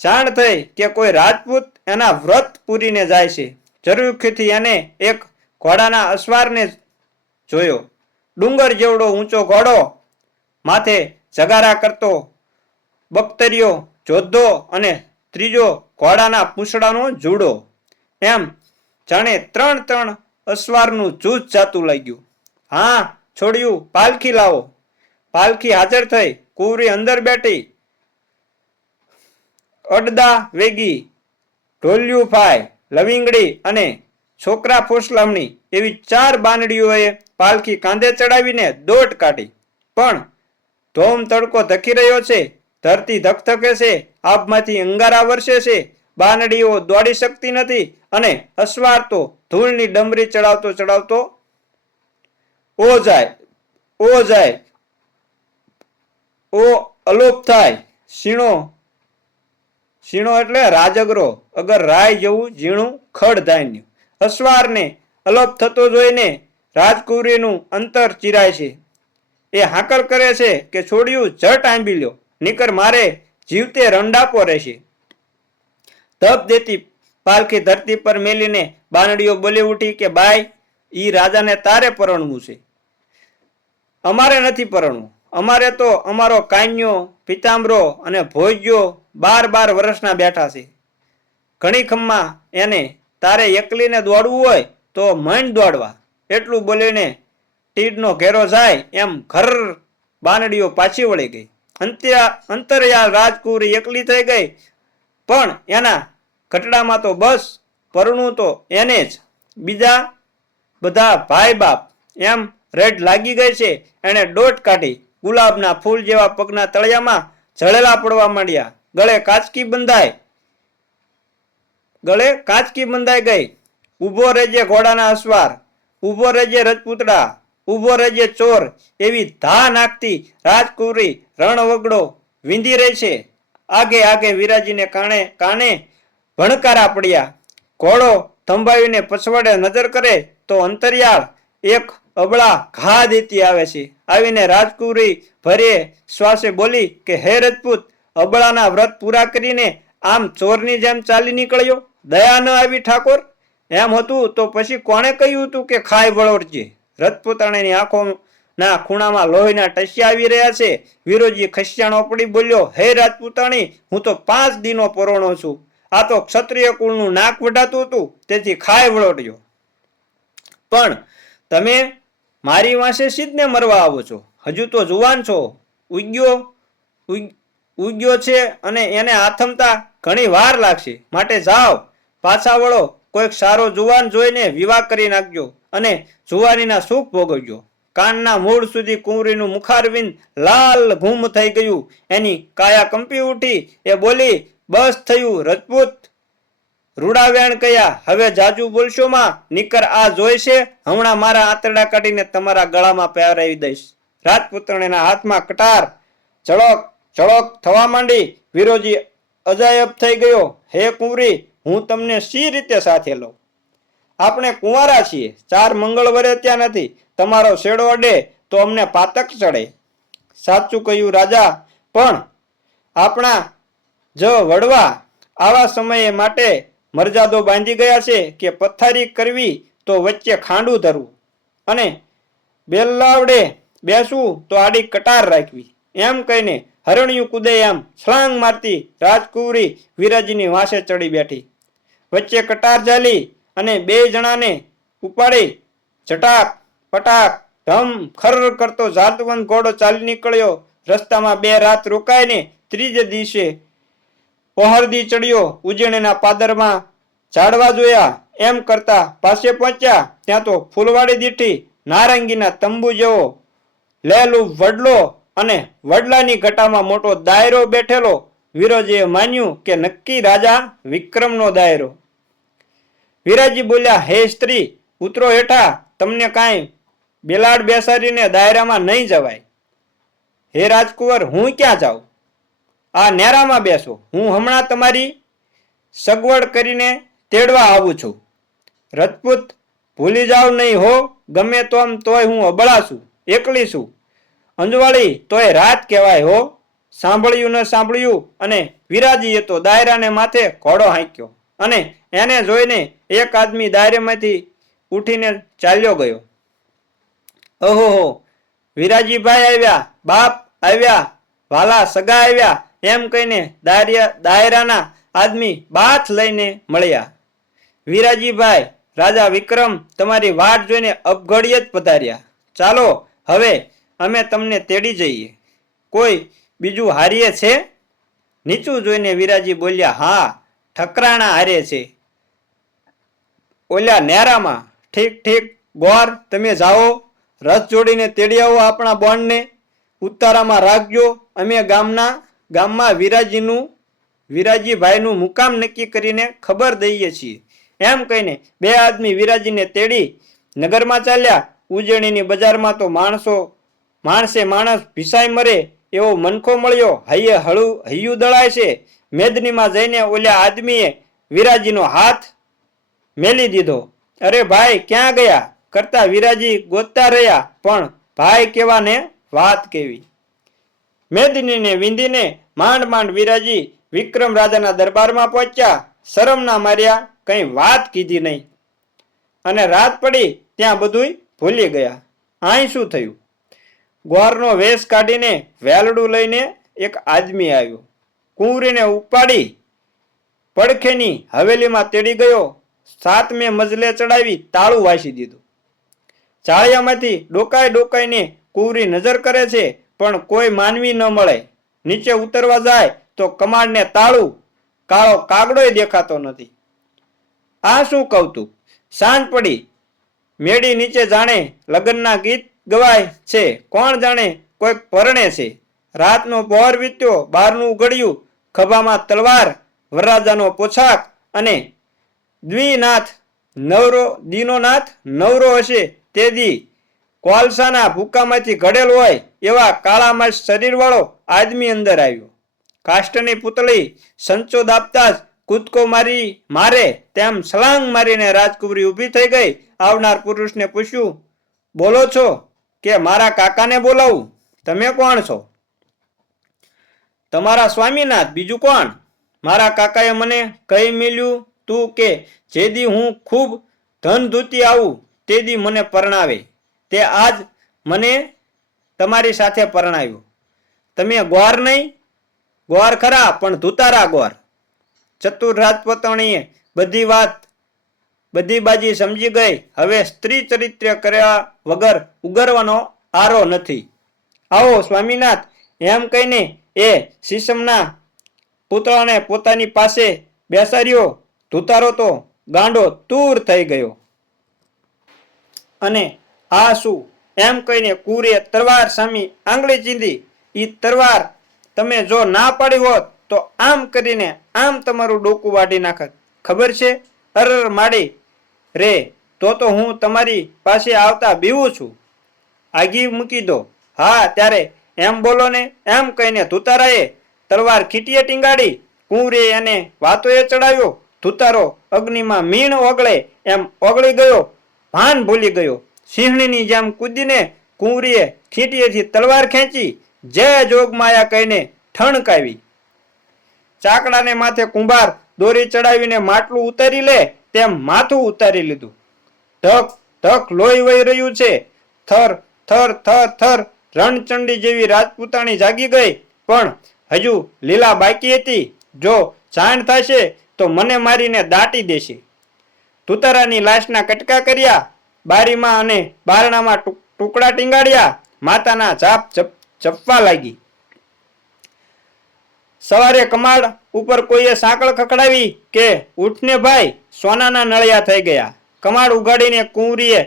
જાણ થઈ કે કોઈ રાજપૂત એના વ્રત પૂરીને જાય છે. જરૂરથી એને એક ઘોડાના અસવારને જોયો. ડુંગર જેવડો ઊંચો ઘોડો, માથે જગારા કરતો બખ્તરીયો જોધો અને ત્રીજો ઘોડાના પૂંછડાનો જુડો. એમ જાણે 3 અસવારનું જૂથ જાતું લાગ્યું. હા છોડ્યું, પાલખી લાવો. પાલખી હાજર થઈ. કુંવરી અંદર બેઠી. અડદા વેગી, ઢોલિયું ફાય, લવિંગડી અને છોકરા ફોસલામણી એવી 4 બાનડીઓએ પાલખી કાંધે ચડાવીને દોટ કાઢી. પણ ધોમ તડકો ધકી રહ્યો છે. ધરતી ધકધકે છે. આબમાંથી અંગારા વરસે છે. બાનડીઓ દોડી શકતી નથી અને અસવાર તો ધૂળની ડમરી ચડાવતો ઓ જાય અલોપ થાય. સીણો એટલે રાજગરો, અગર રાય જેવું ઝીણું ખડ ધાન્ય. અસવારને અલોપ થતો જોઈને રાજકુંવરીનું અંતર ચીરાય છે. એ હાકલ કરે છે કે છોડ્યું ઝટ આંબી લ્યો, નીકર મારે જીવતે રંડાપો રહેશે. તપ દેતી પાલખી ધરતી પર મેલીને બાનડીઓ બોલી ઉઠી કે બાઈ, ઈ રાજાને તારે પરણવું છે, અમારે નથી પરણવું. અમારે તો અમારો કાન્યો, પિતાંબરો અને ભોજ્યો 12 વર્ષના બેઠા છે. ઘણી ખમ્મા એને તારે એકલીને દોડવું હોય તો મણ દોડવા. એટલું બોલીને તીડનો ઘેરો જાય એમ ઘર બાનડીઓ પાછી વળી ગઈ. અંતરિયાળ રાજકુંવરી એકલી થઈ ગઈ, પણ એના કટડામાં તો બસ પરણું તો એને જ, બીજા બધા ભાઈ બાપ એમ રેડ લાગી ગઈ છે. એણે દોટ કાઢી ગુલાબના ફૂલ જેવા પગના તળિયામાં ઝળેલા પડવા માંડ્યા. ગળે કાચકી બંધાઈ ગઈ. ઊભો રહેજે ઘોડાના અસવાર, ઊભો રહેજે રજપૂતડા, ઊભો રહેજે ચોર, એવી ધા નાખતી રાજકુંવરી રણવગડો વીંધી રહી છે. આગે આગે વિરાજીને કાને ભણકારા પડ્યા. ઘોડો થંભાવીને પછવાડે નજર કરે તો અંતરિયાળ એક અબળા ઘા દેતી આવે છે. આવીને રાજકુંવરી ભરે શ્વાસે બોલી કે હે રજપૂત, અબળાના વ્રત પૂરા કરીને આમ ચોરની જેમ ચાલી નીકળ્યો, દયા ન આવી ઠાકોર? એમ હતું તો પછી કોણે કહ્યું હતું કે ખાઈ વળોડજે? રજપૂતાણીની આંખોના ખૂણામાં લોહીના ટસિયા આવી રહ્યા છે. વિરોજી ખસિયાણો પડી બોલ્યો, હે રાજપૂતાણી, હું તો 5 દીનો પરોણો છું. આ તો ક્ષત્રિય કુળનું નાક વઢાતું હતું, તેથી ખાઈ વળોડ્યો. પણ તમે મારી વાંસે સીધને મરવા આવો છો. હજુ તો જુવાન છો, ઉગ્યો છે અને એને આથમતા ઘણી વાર લાગશે. માટે જાઓ, પાછા વળો, કોઈક સારો જુવાન જોઈને વિવાહ કરી નાખજો અને જુવાનીના સુખ ભોગવજો. કાનના મૂળ સુધી કુંવરીનું મુખારવિંદ લાલ ઘૂમ થઈ ગયું. એની કાયા કંપી ઉઠી. એ બોલી, બસ થયું રજપૂત, રૂડાવેણ કયા, હવે જાજુ બોલશો માં, નીકર આ જોઈ છે, હમણાં મારા આંતરડા કાઢીને તમારા ગળામાં પહેરાવી દઈશ. રાજપૂતણીના હાથમાં કટાર ચળોક ચળોક થવા માંડી. વિરોજી અજાયબ થઈ ગયો. હે કુંવરી, હું તમને સી રીતે સાથે લઉં? આપણે કુંવારા છીએ, 4 મંગળ વરે ત્યાં નથી. તમારો શેડો અડે તો અમને પાતક ચડે. સાચું કહ્યું રાજા, પણ આપણા જ વડવા આવા સમયે માટે મરજાદો બાંધી ગયા છે કે પથ્થારી કરવી તો વચ્ચે ખાંડું ધરવું અને બેલાવડે બેસવું તો આડી કટાર રાખવી. એમ કહીને હરણિયું કૂદે એમ છલાંગ મારતી રાજકુંવરી વિરાજીની વાંસે ચડી બેઠી. વચ્ચે કટાર ઝાલી અને 2 જણાને ઉપાડી ચટાક પટાક ધમ ખર કરતો જાતવંત ઘોડો ચાલી નીકળ્યો. રસ્તામાં 2 રાત રોકાઈને ત્રીજે દિવસે પહોરદી ચડ્યો. ઉજણીના પાદરમાં ઝાડવા જોયા એમ કરતા પાસે પહોંચ્યા ત્યાં તો ફૂલવાડી દીઠી નારંગીના તંબુ જેવો લેલું વડલો અને વડલાની ઘટામાં મોટો દાયરો બેઠેલો. વિરોજીએ માન્યું કે નક્કી રાજા વિક્રમનો દાયરો. વિરાજી બોલ્યા, હે સ્ત્રી, ઉતરો હેઠા, તમને કાંઈ બેલાડ બેસાડીને દાયરામાં નહીં જવાય. હે રાજકુંવર, હું ક્યાં જાઉં? આ નેરામાં બેસો, હું હમણાં તમારી સગવડ કરીને તેડવા આવું છું. રજપૂત, ભૂલી જાવ નહીં હો, ગમે તોય હું અબળા છું, એકલી છું. અંજવાળી તોય રાત કહેવાય હો. સાંભળ્યું ન સાંભળ્યું? અને વિરાજીએ તો દાયરાને માથે ઘોડો હાંક્યો અને એને જોઈને એક આદમી દાયરામાંથી ઉઠીને ચાલ્યો ગયો. ઓહો, વિરાજીભાઈ આવ્યા, બાપ આવ્યા, વાલા સગા આવ્યા એમ કહીને દાયરાના આદમી બાથ લઈને મળ્યા. વિરાજીભાઈ, રાજા વિક્રમ તમારી વાટ જોઈને અબઘડીએ જ પધાર્યા. ચાલો હવે અમે તમને તેડી જઈએ. કોઈ બીજું હારીએ છે? નીચું જોઈને વિરાજી બોલ્યા, હા, ઠકરાણા હારે છે, ઓલ્યા નેરામાં. ઠીક ઠીક, ગોર, તમે જાઓ, રથ જોડીને તેડી આવો આપણા બોન્ડને. ઉતારામાં રાખજો, અમે ગામમાં વિરાજીભાઈનું મુકામ નક્કી કરીને ખબર દઈએ છીએ. એમ કહીને 2 આદમી વિરાજીને તેડી નગરમાં ચાલ્યા. ઉજણીની બજારમાં તો માણસે માણસ ભીસાઈ મરે એવો મનખો મળ્યો. હૈયું દળાય છે. મેદનીમાં જઈને ઓલ્યા આદમીએ વિરાજીનો હાથ મેલી દીધો અરે ભાઈ ક્યાં ગયા કરતા વિરાજી ગોતતા રહ્યા, પણ ભાઈ કેવાને વાત કેવી. મેદનીને વિંધીને માંડ માંડ વિરાજી વિક્રમ રાજાના દરબારમાં પહોંચ્યા. શરમના માર્યા કઈ વાત કીધી નહીં અને રાત પડી ત્યાં બધું ભૂલી ગયા. અહીં શું થયું? ગ્વારનો વેશ કાઢીને વેલડું લઈને એક આદમી આવ્યો. કુંવરીને ઉપાડી પડખેની હવેલીમાં તેડી ગયો. 7મે મજલે ચડાવી તાળું વાસી દીધું. ચાળિયામાંથી ડોકાઈ ડોકાઈને કુંવરી નજર કરે છે, પણ કોઈ માનવી ન મળે. નીચે ઉતરવા જાય તો કમાડને તાળું, કાળો કાગડોય દેખાતો નથી. આ શું કૌતુક! સાંજ પડી, મેડી નીચે જાણે લગ્નના ગીત ગવાય છે, કોણ જાણે કોઈક પરણે છે. રાતનો પહોર વીત્યો, બહારનું ઉઘડ્યું, ખભામાં તલવાર, વરરાજાનો પોશાક અને દ્વિનાથ દીનોનાથ નવરો હશે તે દી કોલસાના ભૂકામાંથી ઘડેલ હોય એવા કાળામાં શરીરવાળો આદમી અંદર આવ્યો. કાષ્ટની પુતળી સંચો દાબતા જ કૂદકો મારે તેમ છલાંગ મારીને રાજકુંવરી ઊભી થઈ ગઈ. આવનાર પુરુષને પૂછ્યું, બોલો છો કે મારા કાકાને બોલાવું? તમે કોણ છો? તમારા સ્વામીનાથ, બીજું કોણ? મારા કાકાએ મને કહી મેલ્યું તું કે જે દી હું ખૂબ ધન ધૂતી આવું તે દી મને પરણાવે. તે આજ મને તમારી સાથે પરણાવ્યો. તમે ગ્વાર નહીં? ગ્વાર ખરા, પણ ધૂતારા ગ્વાર. ચતુર રાજપૂતાણીએ બધી બાજી સમજી ગઈ. હવે સ્ત્રી ચરિત્ર કર્યા વગર ઉગરવાનો આરો નથી. આવો સ્વામીનાથ, એમ કહીને એ શીશમના પુતળાને પોતાની પાસે બેસાડ્યો. ધૂતારો તો ગાંડો તૂર થઈ ગયો. અને આ શું એમ કહીને કુંવરીએ તરવાર સામે આંગળી ચીંધી. ઈ તરવાર તમે જો ના પાડી હોત તો આમ કરીને આમ તમારું ડોકું વાઢી નાખત. ખબર છે? અરર માડી રે, તો હું તમારી પાસે આવતા બીવું છું. આગી મૂકી દો. હા ત્યારે એમ બોલો ને, એમ કહીને ધુતારાએ તલવાર ખીટીએ ટીંગાડી. કુંવરીએ એને વાતોએ ચડાવ્યો. ધુતારો અગ્નિમાં મીણ ઓગળે એમ ઓગળી ગયો, ભાન ભૂલી ગયો. સિંહણીની જેમ કૂદીને કુંવરીએ ખીટીએથી તલવાર ખેંચી જય જોગમાયા કહીને ઠણકાવી. ચાકડાને માથે કુંભાર દોરી ચડાવીને માટલું ઉતારી લે તેમ માથું ઉતારી લીધું. ધક ધક લોહી વહી રહ્યું છે. થર થર થર થર રણચંડી જેવી રાજપૂતાણી જાગી ગઈ, પણ હજુ લીલા બાકી હતી. જો જાણ થશે તો મને મારીને દાટી દેશે. તુતારાની લાશના કટકા કર્યા, બારીમાં અને બારણામાં ટુકડા ટીંગાડ્યા. માતાના જાપ જપવા લાગી. સવારે કમાડ ઉપર કોઈએ સાંકળ ખખડાવી કે ઉઠને ભાઈ, સોનાના નળિયા થઈ ગયા. કમાડ ઉગાડીને કુંવરીએ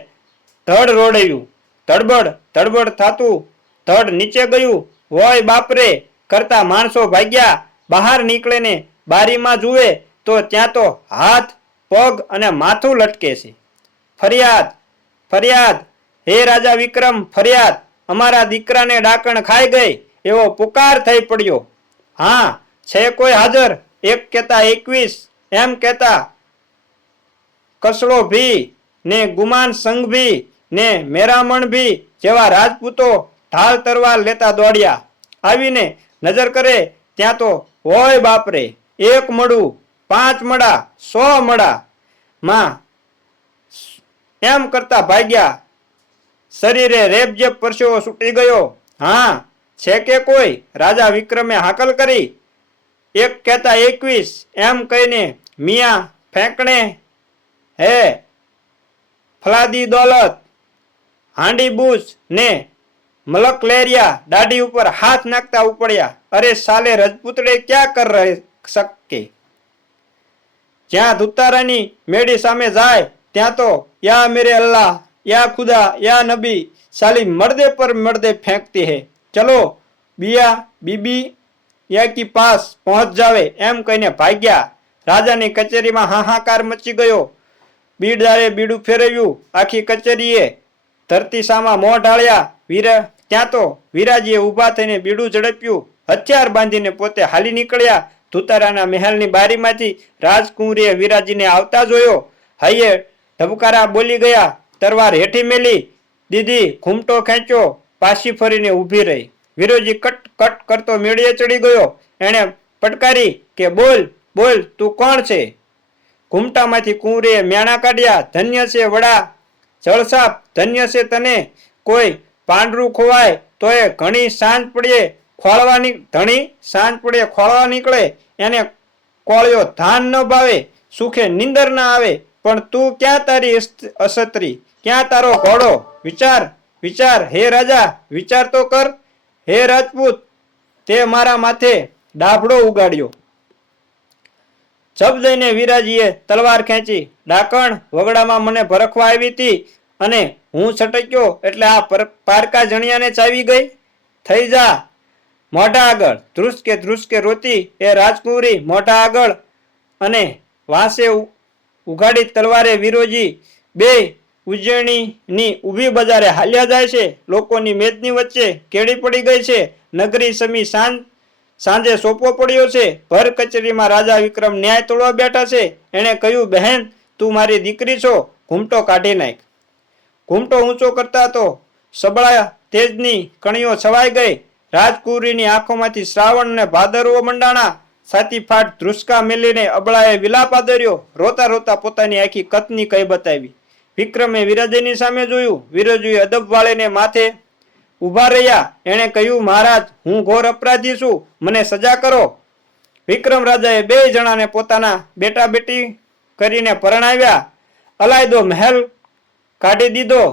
ધડ રોડાયું. ધડબડ ધડબડ થાતું ધડ નીચે ગયું. હોય બાપરે કરતા માણસો ભાગ્યા. બહાર નીકળે ને બારીમાં જુએ તો ત્યાં તો હાથ, પગ અને માથું લટકે છે. ફરિયાદ ફરિયાદ, હે રાજા વિક્રમ, ફરિયાદ! અમારા દીકરાને ડાકણ ખાઈ ગઈ એવો પુકાર થઈ પડ્યો. હા, છે કોઈ હાજર? એક કેતા 21, એમ કેતા કસડો ભી ને ગુમાન સંઘ ભી ને મેરામણ ભી જેવા રાજપૂતો ઢાલ તરવાર લેતા દોડ્યા. આવીને નજર કરે ત્યાં તો હોય બાપરે, 1 મડું, 5 મડા, 100 મડા માં એમ કરતા ભાગ્યા. શરીરે રેપજેપ પરસેવો છૂટી ગયો. હા, છે કે કોઈ? રાજા વિક્રમે હાકલ કરી. એક કહેતા 21, એમ કહીને મિયા ફેંકણે હે ફલાદી દોલત હાંડી બુશ ને મલક લેરિયા દાઢી ઉપર હાથ નાખતા ઉપડ્યા. અરે સાલે રજપૂતડે ક્યાં કર રહે શકે? જ્યાં ધુતારાની મેડી સામે જાય ત્યાં તો યા મેરે અલ્લાહ, યા ખુદા, યા નબી સાલી મર્દે પર મર્દે ફેંકતી હે. ચલો બિયા બીબી યા કી પાસ પહોંચ જાવે, એમ કહીને ભાગ્યા. રાજાની કચેરીમાં હાહાકાર મચી ગયો. બીડદારે બીડું ફેરવ્યું. આખી કચેરીએ ધરતી સામા મોં ઢાળ્યા. ત્યાં તો વિરાજીએ ઊભા થઈને બીડું ઝડપ્યું. હથિયાર બાંધીને પોતે હાલી નીકળ્યા. ધુતારાના મહેલની બારીમાંથી રાજકુંવરીએ વિરાજીને આવતા જોયો. હૈયે ધબકારા બોલી ગયા. તરવાર હેઠી મેલી દીધી, ઘૂમટો ખેંચ્યો, પાછી ફરીને ઊભી રહી. વિરોજી કટ કટ કરતો મેળીએ ચડી ગયો. એણે પટકારી કે બોલ બોલ, તું કોણ છે? ઘૂમટામાંથી કુંવરીએ મ્યાણા કાઢ્યા. ધન્ય છે વડા જળસાપ, ધન્ય છે તને. કોઈ પાંડરું ખોવાય તો એ ઘણી સાંજ પડે ખોળવાની ધણી સાંજ પડે ખોળવા નીકળે એને કોળિયો ધાન ન ભાવે, સુખે નીંદર ના આવે. પણ તું ક્યાં તારી અસત્રી, ક્યાં તારો ઘોડો? વિચાર વિચાર હે રાજા, વિચાર તો કર. હે રાજપૂત, તે મારા માથે ડાભડો ઉગાડ્યો. જબ દઈને વિરાજીએ તલવાર ખેંચી. ડાકણ, વગડામાં મને ભરખવા આવી હતી અને હું છટક્યો એટલે આ પારકા જણિયાને ચાવી ગઈ. થઈ જા મોઢા આગળ. ધ્રુસકે રોતી એ રાજકુંવરી મોઢા આગળ અને વાંસે ઉઘાડી તલવારે વિરોજી બે ઉજ્જૈનીની ઊભી બજારે હાલ્યા જાય છે. લોકોની મેદની વચ્ચે કેળી પડી ગઈ છે. નગરી સમી સાંજે સોંપવો પડ્યો છે. ભર કચેરીમાં રાજા વિક્રમ ન્યાય તોડવા બેઠા છે. એણે કહ્યું, બહેન તું મારી દીકરી છો, ઘૂમટો કાઢી નાખ. ઘૂમટો ઊંચો કરતા તો સબળા તેજની કણીઓ છવાઈ ગઈ. રાજકુંવરીની આંખોમાંથી શ્રાવણ ને ભાદરવો મંડાણા. છાતી ફાટ ધ્રુસકા મેલીને અબળાએ વિલાપ આદર્યો. રોતા રોતા પોતાની આખી કથની કઈ બતાવી. વિક્રમે વિરાજીની સામે જોયું. વિરાજીએ અદબ વાળીને માથે ઉભા રહ્યા. એણે કહ્યું, મહારાજ હું ઘોર અપરાધી છું, મને સજા કરો. વિક્રમ રાજાએ બે જણાને પોતાના બેટા બેટી કરીને પરણાવ્યા. અલાયદો મહેલ કાઢી દીધો.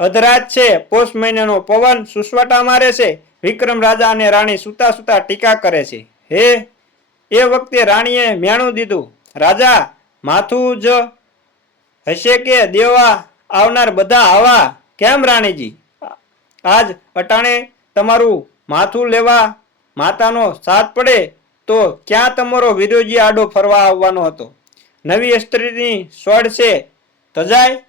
અધરાત છે, પોષ મહિનાનો પવન સુસવાટા મારે છે. વિક્રમ રાજા અને રાણી સુતા સુતા ટીકા કરે છે. એ વખતે રાણીએ મેણું દીધું. રાજા માથું જ હશે કે દેવા આવનાર બધા આવા? કેમ રાણીજી, આજ અટાણે તમારું માથું લેવા માતાનો સાથ પડે તો ક્યાં તમારો વિરોજી આડો ફરવા આવવાનો હતો? નવી સ્ત્રીની સોડ છે તજાય.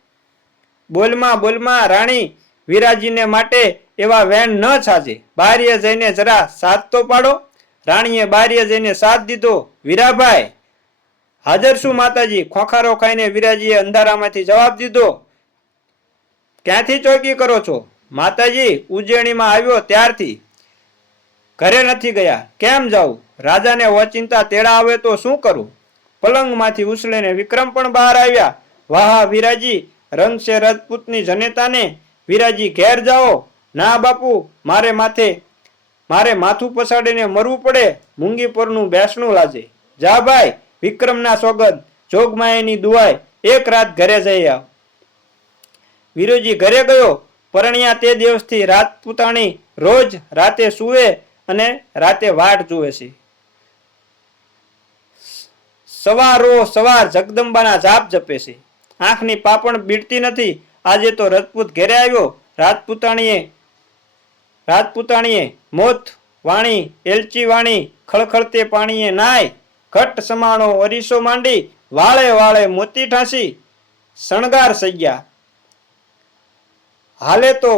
બોલમાં રાણી, વિરાજીને માટે એવા વેણ ન છાજે. બારીએ જઈને જરા સાથ તો પાડો. રાણીએ બારીએ જઈને સાથ દીધો. વીરાભાઈ હાજર શું માતાજી? ખોખારો ખાઈને વિરાજીએ અંધારામાંથી જવાબ દીધો. ક્યાંથી ચોકી કરો છો? માતાજી ઉજ્જૈનીમાં આવ્યો ત્યારથી ઘરે નથી ગયા. કેમ જાઉં? રાજાને ઓચિંતા તેડા આવે તો શું કરું? પલંગમાંથી ઉછળીને વિક્રમ પણ બહાર આવ્યા. વાહ વિરાજી, રંગ છે રાજપૂતની જનેતાને. વિરાજી ઘેર જાઓ. ના બાપુ, મારે માથું પછાડીને મરવું પડે. મૂંગી પરનું બેસણું લાજે. જા ભાઈ, વિક્રમના સોગંદ, જોગમાયાની દુઆય, એક રાત ઘરે જઈ આવ. વિરોજી ઘરે ગયો. પરણ્યા તે દિવસથી રાજપૂતાણી રોજ રાતે સૂવે અને રાતે વાટ જુએ છે. સવાર જગદંબાના જાપ જપે છે. આંખની પાપણ બીડતી નથી. આજે તો રાજપૂત ઘેરે આવ્યો. રાજપૂતાણીએ મોત વાણી, એલચી વાણી, ખળખળતે પાણીએ નાય, ઘટ સમાણો અરીસો માંડી, વાળે વાળે મોતી ઠાંસી, શણગાર સજ્યા. હાલે તો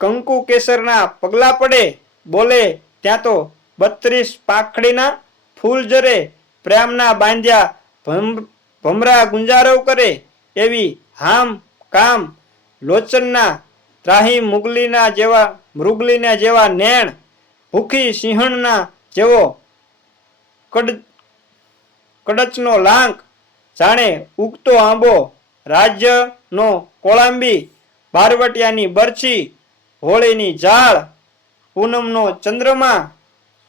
કંકુ કેસરના પગલા પડે, બોલે ત્યાં તો 32 પાંખડીના ફૂલ જરે, પ્રેમના બાંધ્યા ભમરા ગુંજારવ કરે. એવી હામ કામ લોચનના ત્રાહી મૃગલીના જેવા નેણ, ભૂખી સિંહણના જેવો કડચનો લાંક, જાણે ઉગતો આંબો, રાજ્યનો કોળંબી, બારવટિયાની બરછી, હોળીની ઝાડ, પૂનમનો ચંદ્રમા,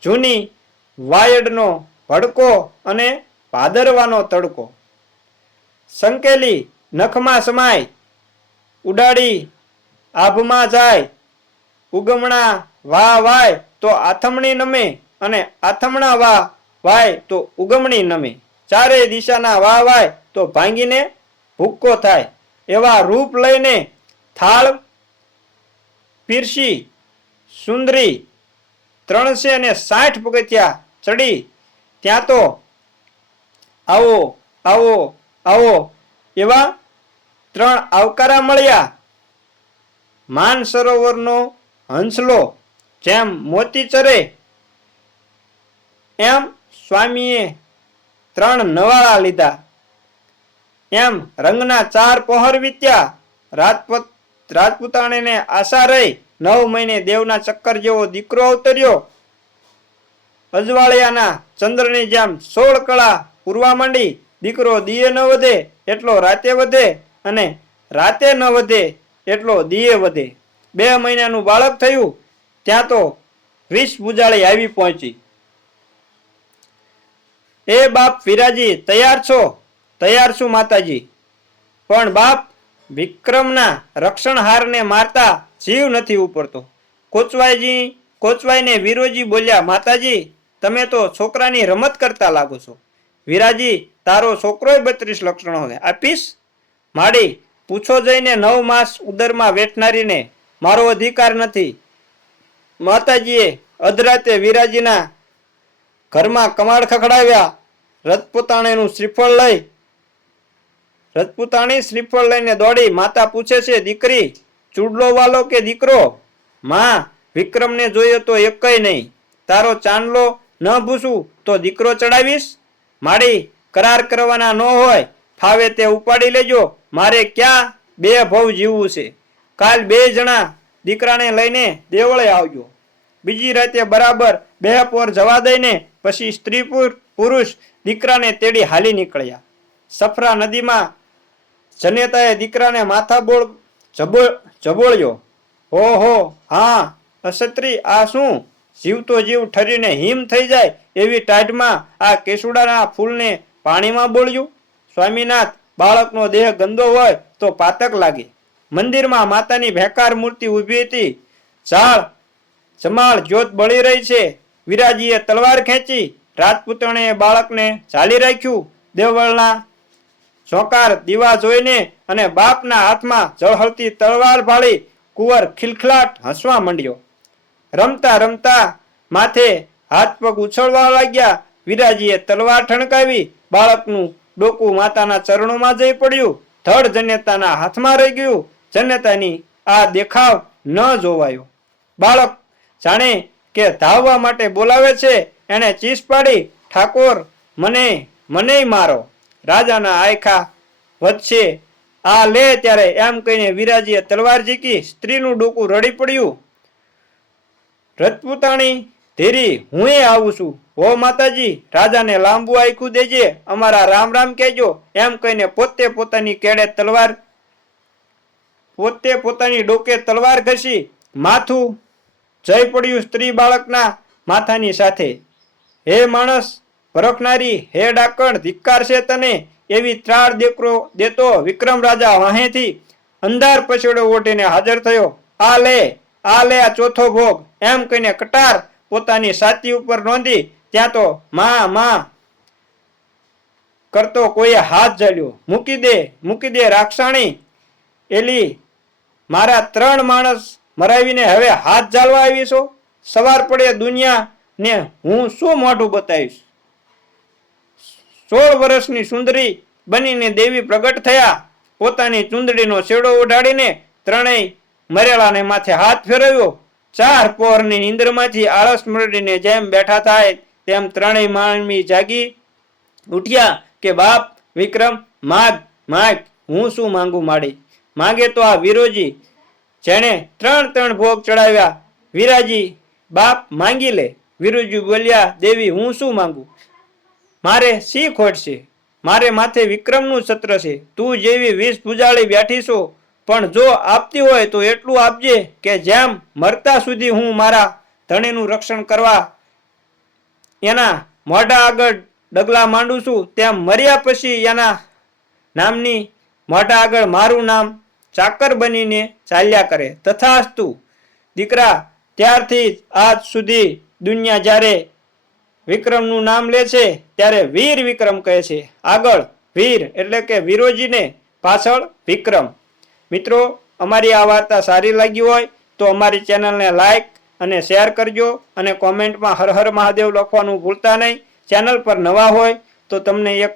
જૂની વાયડનો ભડકો અને ભાદરવાનો તડકો. સંકેલી નખમાં સમાય, ઉડાડી આભમાં જાય. ઉગમણા વાહ વાય તો આથમણી નમે અને આથમણા વાહ વાય તો ઉગમણી નમે. ચારે દિશાના વાહ વાય તો ભાંગીને ભૂક્કો થાય. એવા રૂપ લઈને થાળ પીરસી સુંદરી 360 પગથિયા ચડી ત્યાં તો આવો આવો આવો એવા 3 આવકારા મળ્યા. માન સરોવરનો હંસલો જેમ મોતી ચરે એમ સ્વામીએ 3 નવાળા લીધા. એમ રંગના 4 પહોર વીત્યા. રાજપૂતાણીને આશા રહી 9 મહિને દેવના ચક્કર જેવો દીકરો અવતર્યો. અજવાળિયાના ચંદ્રની જેમ 16 કળા પૂરવા માંડી. દીકરો દિયે ન વધે એટલો રાતે વધે, અને રાતે ન વધે એટલો દિયે વધે. 2 મહિનાનું બાળક થયું ત્યાં તો 20 પૂજાળી આવી પહોંચી. એ બાપ વીરાજી તૈયાર છો? તૈયાર છું માતાજી. પણ બાપ, વિક્રમના રક્ષણહારને મારતા જીવ નથી ઉપડતો. કોચવાઈને વીરોજી બોલ્યા, માતાજી તમે તો છોકરાની રમત કરતા લાગો છો. વીરાજી, તારો છોકરોય 32 લક્ષણો આપીશ? માડી, પૂછો જઈને 9 માસ ઉદરમાં વેઠનારીને. મારો અધિકાર નથી. માતાજીએ અધરાતે વીરાજીના ઘરમાં કમાડ ખખડાવ્યા. રજપૂતાણી શ્રીફળ લઈને દોડી. માતા પૂછે છે, દીકરી ચૂડલો વાલો કે દીકરો? માં, વિક્રમને જોયો તો એકય નહીં. તારો ચાંદલો ન ભૂસું તો દીકરો ચડાવીશ? માડી, કરાર કરવાના ન હોય, ફાવે તે ઉપાડી લેજો. મારે ક્યાં 2 ભવ જીવવું છે. કાલ 2 જણા દીકરાને લઈને દેવળે આવજો. બીજી રાતે બરાબર 2 પોર જવા દઈને પછી સ્ત્રી પુરુષ દીકરાને તેડી હાલી નીકળ્યા. સફરા નદીમાં જનેતાએ દીકરાને માથાબોળ જબોળ્યો. ઓહો, હા અક્ષત્રી, આ શું? જીવતો જીવ ઠરીને હિમ થઈ જાય એવી ટાઢમાં આ કેસુડાના ફૂલને પાણીમાં બોળ્યું. સ્વામીનાથ, બાળકનો દેહ ગંદો હોય તો પાતક લાગે. મંદિરમાં માતાની ભેકાર મૂર્તિ ઊભી હતી. જમાળ જ્યોત બળી રહી છે. વીરાજીએ તલવાર ખેંચી. રાજપૂતણે બાળકને ચાલી રાખ્યું. દેવળના ઝોકાર દીવા જોઈને અને બાપના હાથમાં જળહળતી તલવાર ભાળી કુંવર ખિલખિલાટ હસવા માંડ્યો. રમતા રમતા માથે હાથ પગ ઉછળવા લાગ્યા. વીરાજીએ તલવાર ઠણકાવી. બાળકનું ડોકું માતાના ચરણોમાં જઈ પડ્યું. ધડ જનેતાના હાથમાં રહી ગયું. જનેતાની આ દેખાવ ન જોવાયો. બાળક જાણે કે ધાવવા માટે બોલાવે છે. એણે ચીસ પાડી, ઠાકોર, મને મારો. રાજાના આયખા વધશે. આ લે ત્યારે એમ કહીને વીરાજીએ તલવાર ઝીકી. સ્ત્રીનું ડોકું રડી પડ્યું. રજપૂતાણી ધીરી, હું આવું છું. હો માતાજી, રાજાને લાંબુ આયખું દેજે. અમારા રામ રામ કહેજો. એમ કહીને પોતે પોતાની ડોકે તલવાર ઘસી. માથું જઈ પડ્યું સ્ત્રી બાળકના માથાની સાથે. હે માણસ પરખનારી, હે ડાકણ, ધિક્કાર છે તને. એવી ત્રાળ દેતો વિક્રમ રાજા વાહેથી અંધાર પછેડો ઓઢીને હાજર થયો. આ લે આ ચોથો ભોગ. એમ કહીને કટાર પોતાની છાતી ઉપર નોંધી. ત્યાં તો માં કરતો કોઈએ હાથ ઝાલ્યો. મૂકી દે રાક્ષાણી. એલી, મારા 3 માણસ મરાવીને હવે હાથ ઝાલવા આવી છો? સવાર પડે દુનિયાને હું શું મોઢું બતાવીશ? 16 વર્ષની સુંદરી બનીને દેવી પ્રગટ થયા. પોતાની ચુંદડીનો છેડો ઉડાડીને ત્રણેય મરેલાને માથે હાથ ફેરવ્યો. 4 પહોરની નીંદરમાંથી આળસ મરડીને જેમ બેઠા થાય તેમ ત્રણેય માનવી જાગી ઉઠ્યા કે બાપ વિક્રમ, માગ. હું શું માંગુ માડી? માંગે તો આ વીરોજી, જેણે 3 ભોગ ચડાવ્યા. વીરાજી, બાપ માંગી લે. વીરોજી બોલ્યા, દેવી હું શું માંગુ? મારે શી ખોટ છે? મારે માથે વિક્રમનું છત્ર છે. તું જેવી 20 પૂજાળી બેઠી છો, પણ જો આપતી હોય તો એટલું આપજે કે જેમ મરતા સુધી હું મારા ધણીનું રક્ષણ કરવા એના મોઢા આગળ ડગલા માંડું છું, તેમ મર્યા પછી એના નામની મોઢા આગળ મારું નામ ચાકર બનીને ચાલ્યા કરે. તથાસ્તુ. દીકરા, ત્યારથી આજ સુધી દુનિયા જ્યારે વિક્રમનું નામ લે છે ત્યારે વીર વિક્રમ કહે છે. આગળ વીર એટલે કે વીરોજીને, પાછળ વિક્રમ. મિત્રો, અમારી આ વાર્તા સારી લાગી હોય તો અમારી ચેનલને લાઈક અને શેર કરજો અને કોમેન્ટમાં હર હર મહાદેવ લખવાનું ભૂલતા નહીં. ચેનલ પર નવા હોય તો તમને એક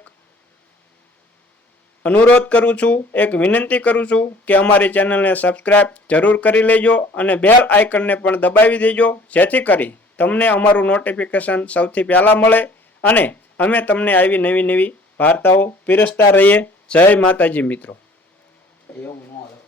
અનુરોધ કરું છું, એક વિનંતી કરું છું કે અમારી ચેનલને સબસ્ક્રાઇબ જરૂર કરી લેજો અને બેલ આઇકનને પણ દબાવી દેજો, જેથી કરી તમને અમારું નોટિફિકેશન સૌથી પહેલા મળે અને અમે તમને આવી નવી વાર્તાઓ પીરસતા રહીએ. જય માતાજી મિત્રો. એવું ન